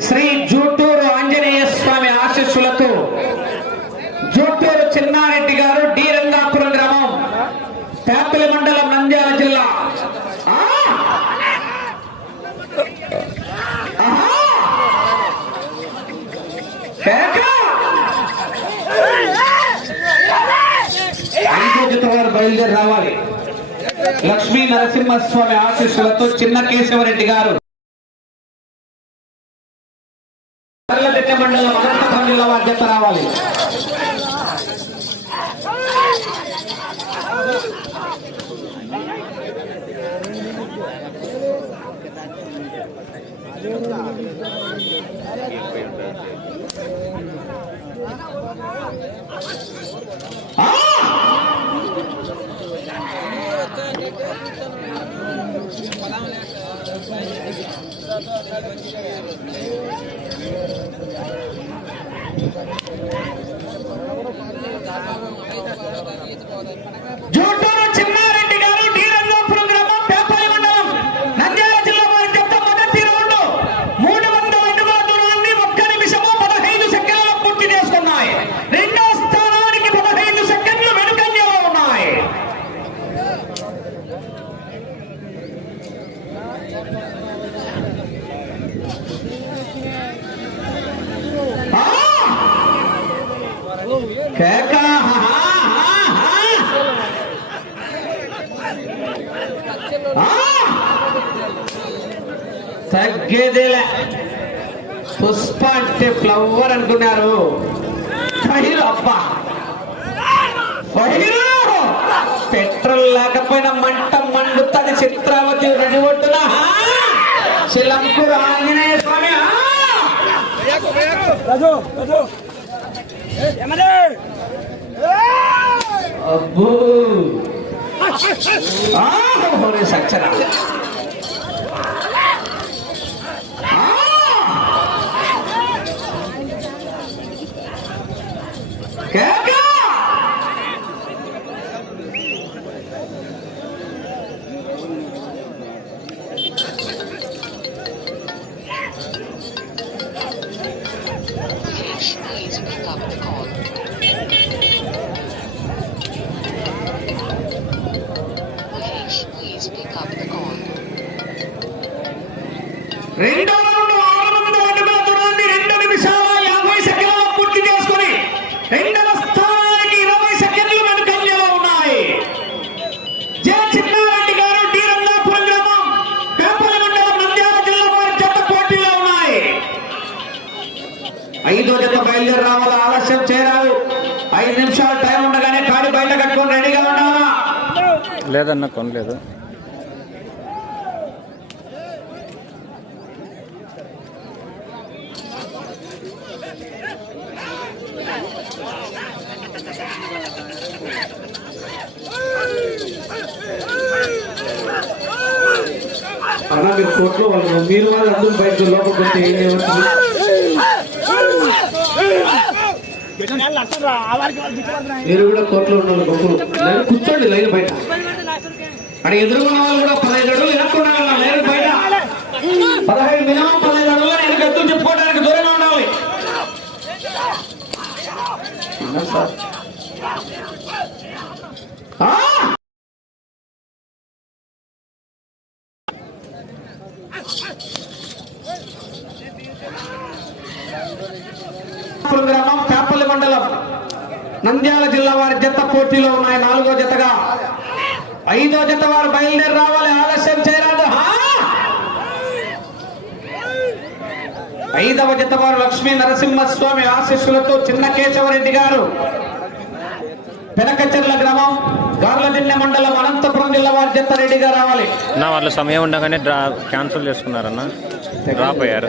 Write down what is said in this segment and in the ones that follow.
శ్రీ జూటూరు ఆంజనేయ స్వామి ఆశీస్సులతో జూటూరు చిన్నారెడ్డి గారు డి రంగాపురం గ్రామం పేపలి మండలం నంద్యాల జిల్లా ఆ! ఆహా! పేక! ఐదో జత వారు బయలుదేరి రావాలి. లక్ష్మీ నరసింహస్వామి ఆశీస్సులతో చిన్న కేశవరెడ్డి గారు. కర్లదిట్ట మండలం అనంతపురం జిల్లా రావాలి. ఆ! జూటూరు చిన్నారెడ్డి గారు డి రంగాపురం గ్రామం పేపల్లి మండలం నంద్యాల జిల్లా వారి జత మొదటి రౌండ్ మూడు వందల అడుగుల దూరాన్ని ఒక్క నిమిషము పదహైదు సెకండ్లు పూర్తి చేసుకున్నాయి రెండో స్థానానికి పదహైదు సెకండ్లు వెనుకంజలో ఉన్నాయి ఆ! కేక హా, హా, హా. ఆ! తగ్గేదేలే. పుష్ప అంటే ఫ్లవర్ అనుకున్నారు. ఫైర్ అబ్బా. పెట్రోల్ లేకపోయినా మంట మండుతుంది చిత్రావతి రెడ్డి ఒడ్డున. ఆ! ఆంజనేయ స్వామి అబ్బో! ஆஹ் ஒரு சச்சரா జత బయలుదేరి రావాల ఆలస్యం చేరావు ఐదు నిమిషాలు టైం ఉండగానే కాడి బయట కట్టుకొని రెడీగా ఉండాలా లేదన్న కొనలేదు. అలా మీరు కోర్టులో వాళ్ళు మీరు వాళ్ళు అందరూ బయట లోపలికి ఏం చేయవచ్చు మీరు కూడా కోర్టులో ఉన్న గొప్పలు కూర్చోండి లైన్ బయట అక్కడ ఎదుర్కొన్న వాళ్ళు కూడా పదహైదు అడుగులు వెనక్కున్న లైన్ బయట పదహైదు మినిమం పదహైదు అడుగులు నేను ఎత్తులు చెప్పుకోవడానికి దూరంగా ఉండాలి అన్నా సార్. ఆ! నంద్యాల జిల్లా వారి జత పోటీలో ఉన్నాయి. నాలుగో జతగా. ఐదో జత వారు బయలుదేరి రావాలి. ఆలస్యం చేయరాదు! ఐదవ జత వారు లక్ష్మీ నరసింహస్వామి ఆశీస్సులతో చిన్న కేశవరెడ్డి గారు. పెనకచెర్ల గ్రామం గార్లదిన్నె మండలం అనంతపురం జిల్లా వారి జత రెడ్డిగా రావాలి. నా వాళ్ళు సమయం ఉండగానే డ్రా క్యాన్సిల్ చేసుకున్నారన్న. డ్రాప్ అయ్యారు.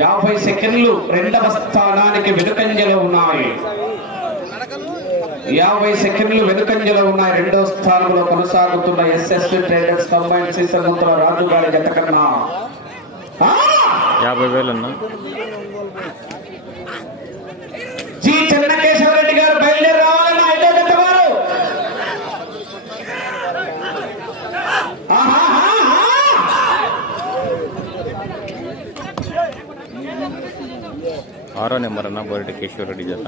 యాభై సెకండ్లు రెండవ స్థానానికి వెనుకంజలో ఉన్నాయి. యాభై సెకండ్లు వెనుకంజలో ఉన్నాయి. రెండవ స్థానంలో కొనసాగుతున్న SS traders combine Seesamudra Raju గారి జత కన్నా! యాభై వేలు జి. చెన్నకేశవరెడ్డి గారు బయలుదేరి రావాలన్న ఐదో జత వారు ఆహాహాహా! ఆరో నెంబర్ అన్న బోరెడ్డి కేశవర్ రెడ్డి జత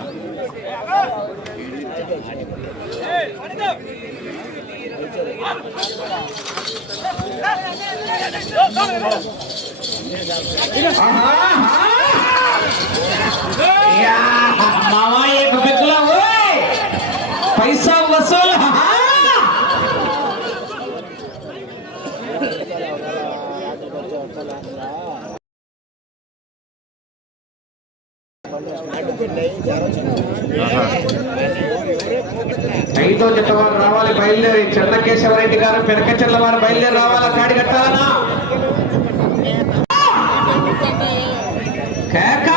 ఐదో వారు రావాలి బయలుదేరి చెన్నకేశవరెడ్డి గారు పెనకచెల్ల వారు బయలుదేరి రావాలా కాడి కట్టాలనా? కేక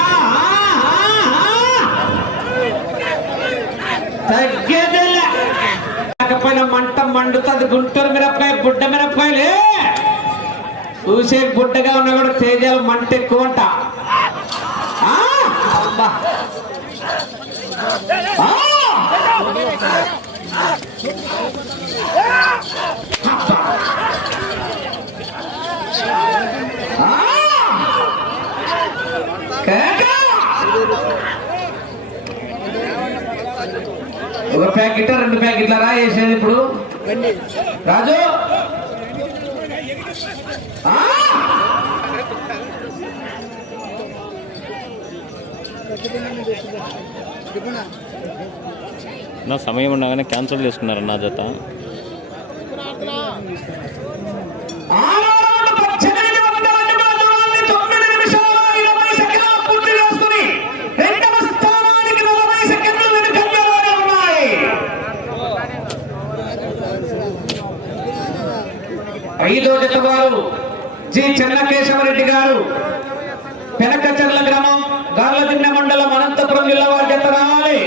తగ్గేదిలే. మంట మండుతుంది గుంటూరు మిరపకాయ బుడ్డ మిరపకాయలే చూసే బుడ్డగా ఉన్నా కూడా తేజాలు మంట ఎక్కువ అంట ఆ, అబ్బా. ఒక ప్యాకెట్ రెండు ప్యాకెట్ల రా వేసేది ఇప్పుడు. రాజు! ఆ! నా సమయం ఉండగానే క్యాన్సిల్ చేసుకున్నారు నా జత. ఐదో జత వారు జి చెన్నకేశవరెడ్డి గారు. పెనకచర్ల గ్రామం గార్లదిన్నె మండలం అనంతపురం జిల్లా వారి జత రావాలి.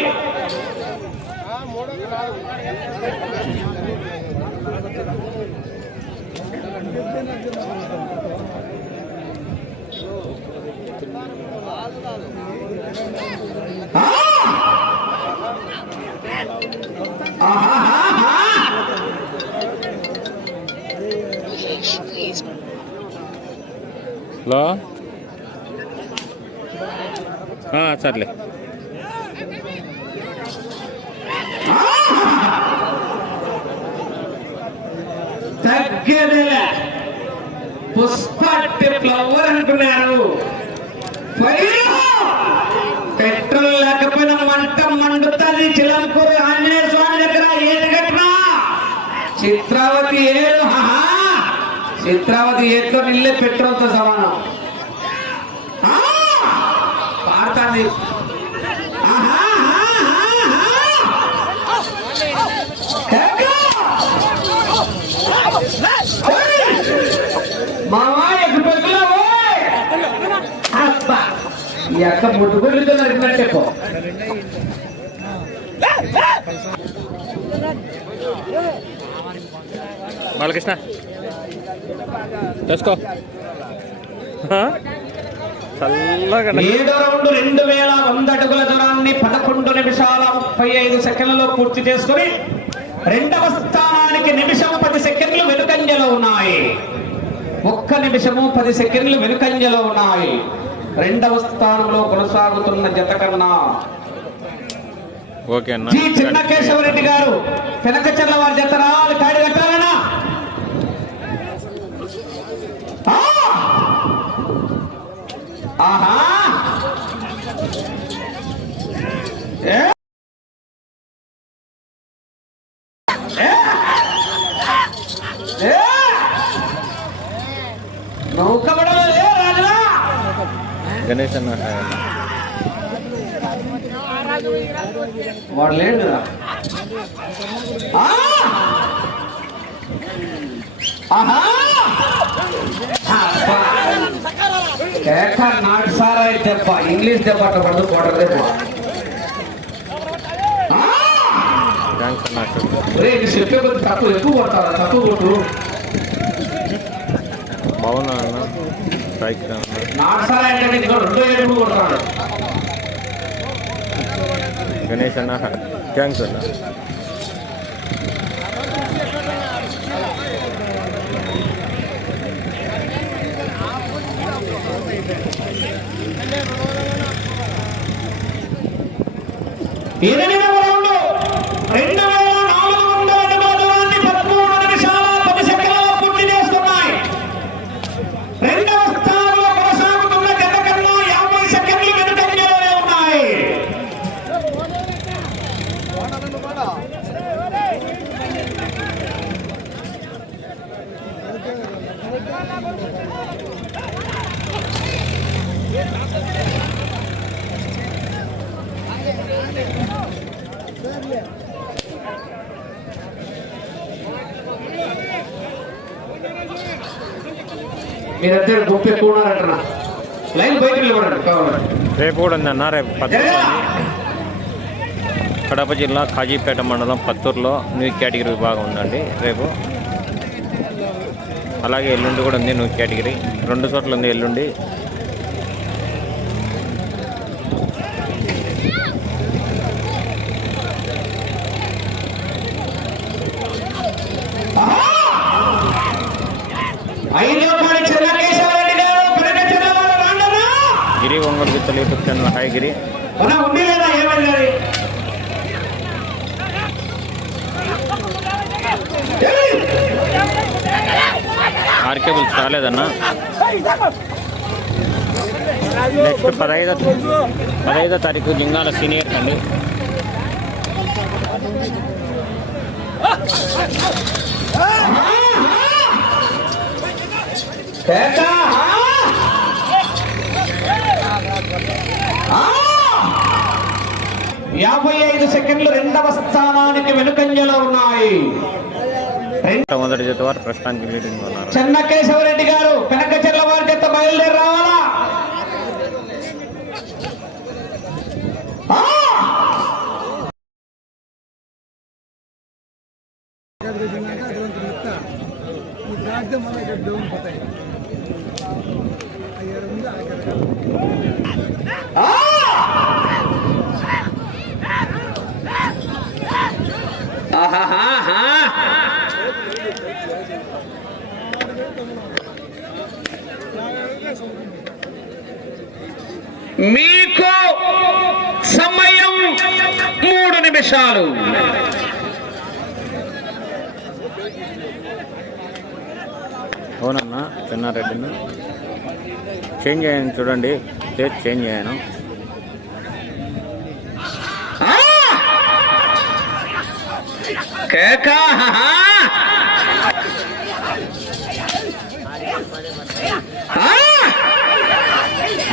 హలో? సర్లే. తగ్గదే పుష్ప ఫ్లవర్ అనుకున్నారు ఫైర్! పెట్రోల్ లేకపోయినా మంట మండుతుంది చిలంకూరు ఆంజనేయ స్వామి దగ్గర ఏది కట్టినా చిత్రావతి ఏడు హహా చిత్రావతి ఏడుతో నిల్లే పెట్రోల్తో సమానం. ఆ! పాడుతుంది. ఈ అక్క ముట్టుగుళ్ళతో నరికినట్టే బాలకృష్ణ. వేసుకో రౌండ్ రెండు వేల వంద అడుగుల దూరాన్ని పదకొండు నిమిషాల ముప్పై ఐదు సెకండ్లలో పూర్తి చేసుకుని రెండవ స్థానానికి నిమిషం పది సెకండ్లు వెనుకంజలో ఉన్నాయి. ఒక్క నిమిషము పది సెకండ్లు వెనుకంజలో ఉన్నాయి. రెండవ స్థానంలో కొనసాగుతున్న జత కన్నా. జి చిన్నకేశవరెడ్డి గారు వెనకచర్ల వారి జత రావాలి కాడి కట్టాలనా ఆ! ఆహా ఏ? ఏ? ఏ? నువ్వు కబడలే రాజులా గణేష్ అన్న హాయ్ అన్న. వాడు లేడు కదా. ఆ! ఆహా! అబ్బా! కేక నాటు సారాయి దెబ్బ ఇంగ్లీష్ దెబ్బ అట్ట పడదు కొడరు దెబ్బ ఆ! థ్యాంక్స్ అన్న అశోక్. ఒరేయ్, నీకు చెప్పే కొద్ది తక్కువ ఎక్కువ కొడతారా తక్కువ కొట్టు బాగున్నా అన్న పైకి రా అన్న. నాటు సారాయి అంటే నీకు రెండో ఏడు కొడతాడు గణేష్ అన్న హాయ్. థ్యాంక్స్ అన్న Ele మీరందరూ గొప్ప ఎక్కువ ఉన్నారంటున్నా లైన్ బయట నిలబడండి కావాలండి రేపు కూడా ఉందన్న రేపు కడప జిల్లా కాజీపేట మండలం పత్తూరులో న్యూ కేటగిరీ విభాగం ఉందండి రేపు. అలాగే ఎల్లుండి కూడా ఉంది న్యూ కేటగిరీ. రెండు చోట్ల ఉంది ఎల్లుండి. ఐదో ఒంగోలు గుత్తలు యూట్యూబ్ ఛానల్ హాయ్ గిరి! ఆర్కేబుల్స్ రాలేదన్న నెక్స్ట్ పదహైదో పదహైదో తారీఖు లింగాల సీనియర్ అండి కేక! యాభై ఐదు సెకండ్లు రెండవ స్థానానికి వెనుకంజలో ఉన్నాయి. మొదటి జత వారు ప్రస్తుతానికి లీడింగ్ ఉన్నారు. చెన్నకేశవరెడ్డి గారు పెనకచెర్ల వారి చేత బయలుదేరి రావాలా? ఆ! మీకు సమయం మూడు నిమిషాలు. అవునన్నా చెన్నారెడ్డిని చేంజ్ అయ్యాను చూడండి. Date change. ఆ!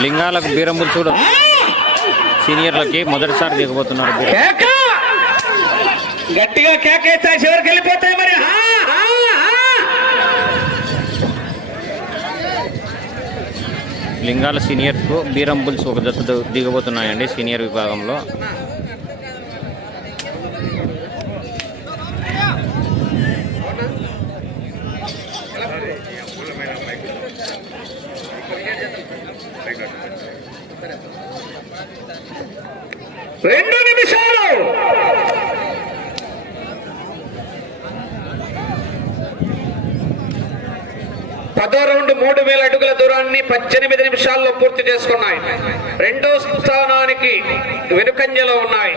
లింగాలకు బీరంబులు చూడ! సీనియర్లకి మొదటిసారి దిగబోతున్నారు. గట్టిగా కేకేస్తా చివరికి వెళ్ళిపోతాయి లింగాల సీనియర్కు బీరం బుల్స్ ఒక జత దిగబోతున్నాయండి సీనియర్ విభాగంలో. రెండు నిమిషాలు. పదో రౌండ్ మూడు వేల అడుగుల దూరాన్ని పద్దెనిమిది నిమిషాల్లో పూర్తి చేసుకున్నాయి. రెండో స్థానానికి వెనుకంజలో ఉన్నాయి.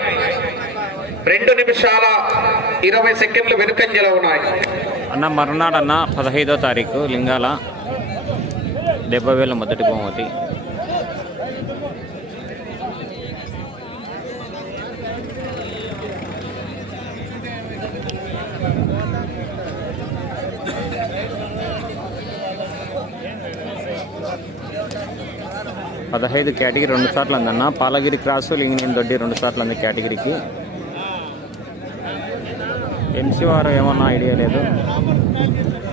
రెండు నిమిషాల ఇరవై సెకండ్లు వెనుకంజలో ఉన్నాయి. అన్న మర్నాడన్న పదహైదో తారీఖు లింగాల డెబ్బై వేల మొదటి బహుమతి. పదహైదు కేటగిరీ రెండు సార్లు అందన్న. పాలగిరి క్రాసు లింగినేని దొడ్డి రెండు సార్లు అంది కేటగిరీకి. ఎంసీ వారు ఏమన్నా ఐడియా లేదు?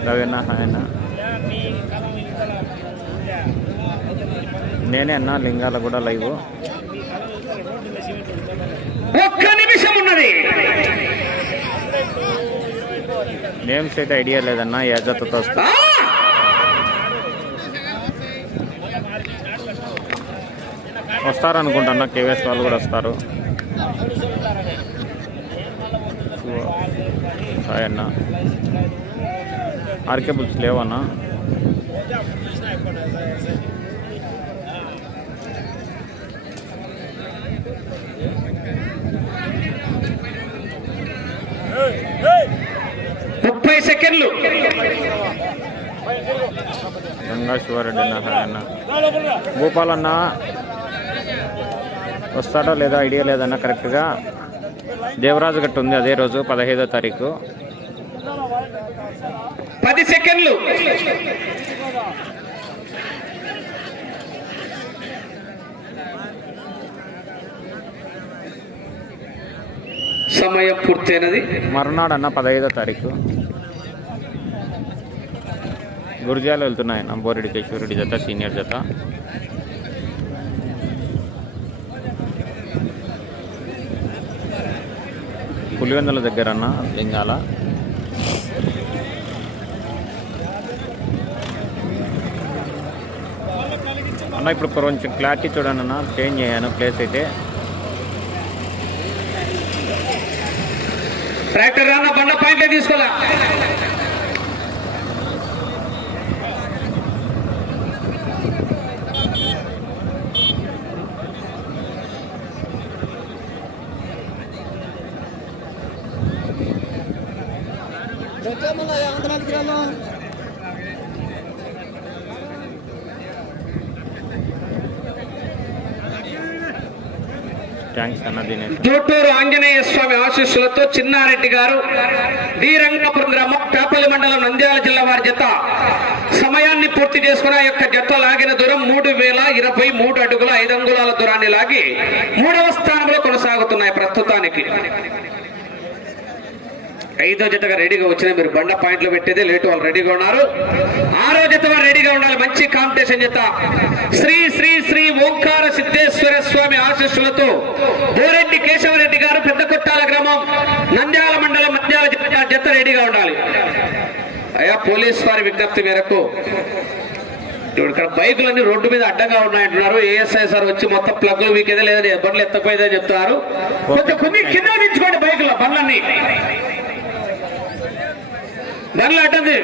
రవీణ ఆయన. నేనే అన్న లింగాల కూడా లైవ్. ఒక్క నిమిషం ఉన్నది. నేమ్స్ అయితే ఐడియా లేదన్న ఏ జతతో వస్తా వస్తారనుకుంటున్నా. కేవీఎస్ వాళ్ళు కూడా వస్తారు. హాయ్ అన్న ఆర్కే బుక్స్ లేవన్నా? ముప్పై సెకండ్లు. గంగా శివారెడ్డి అన్న హాయ్ అన్న భూపాల్ అన్న వస్తాడో లేదో ఐడియా లేదన్న కరెక్ట్గా దేవరాజు గట్టు ఉంది అదే రోజు పదహైదో తారీఖు. పది సెకండ్లు. సమయం పూర్తయినది. మరునాడు అన్న పదహైదో తారీఖు. గురుజాలు వెళ్తున్నాయన్న బోరెడ్డి కేశవరెడ్డి జత సీనియర్ జత. పులివెందుల దగ్గర అన్న లింగాల. అన్న ఇప్పుడు కొంచెం క్లారిటీ చూడండి అన్న చేంజ్ అయ్యాను ప్లేస్ అయితే. ట్రాక్టర్ రాన్న బండ పాయింట్ తీసుకోలే జూటూరు ఆంజనేయ స్వామి ఆశీస్సులతో చిన్నారెడ్డి గారు డి. రంగాపురం గ్రామం పేపల్లి మండలం నంద్యాల జిల్లా వారి జత సమయాన్ని పూర్తి చేసుకున్న యొక్క జత లాగిన దూరం మూడు వేల ఇరవై మూడు అడుగుల ఐదు అంగుళాల దూరాన్ని లాగి మూడవ స్థానంలో కొనసాగుతున్నాయి ప్రస్తుతానికి. ఐదో జతగా రెడీగా వచ్చిన మీరు బండ పాయింట్లు పెట్టేదే లేటు వాళ్ళు రెడీగా ఉన్నారు. ఆరో జత రెడీగా ఉండాలి. మంచి కాంపిటీషన్ జత. శ్రీ శ్రీ శ్రీ ఓంకార సిద్ధేశ్వర స్వామి ఆశీస్సులతో బోరెడ్డి కేశవరెడ్డి గారు పెద్ద కొట్టాల గ్రామం నంద్యాల మండలం మధ్యాల జత రెడీగా ఉండాలి. అయ్యా పోలీస్ వారి విజ్ఞప్తి మేరకు ఇక్కడ బైకులన్నీ రోడ్డు మీద అడ్డంగా ఉన్నాయంటున్నారు. ఏఎస్ఐ సార్ వచ్చి మొత్తం ప్లగ్లు వీకేదే లేదని బండ్లు ఎత్తపోయేదని చెప్తున్నారు కొంచెం కొన్ని కింద దించుకోండి బైకుల బండ్లన్నీ. బండ్లు అడ్డంది.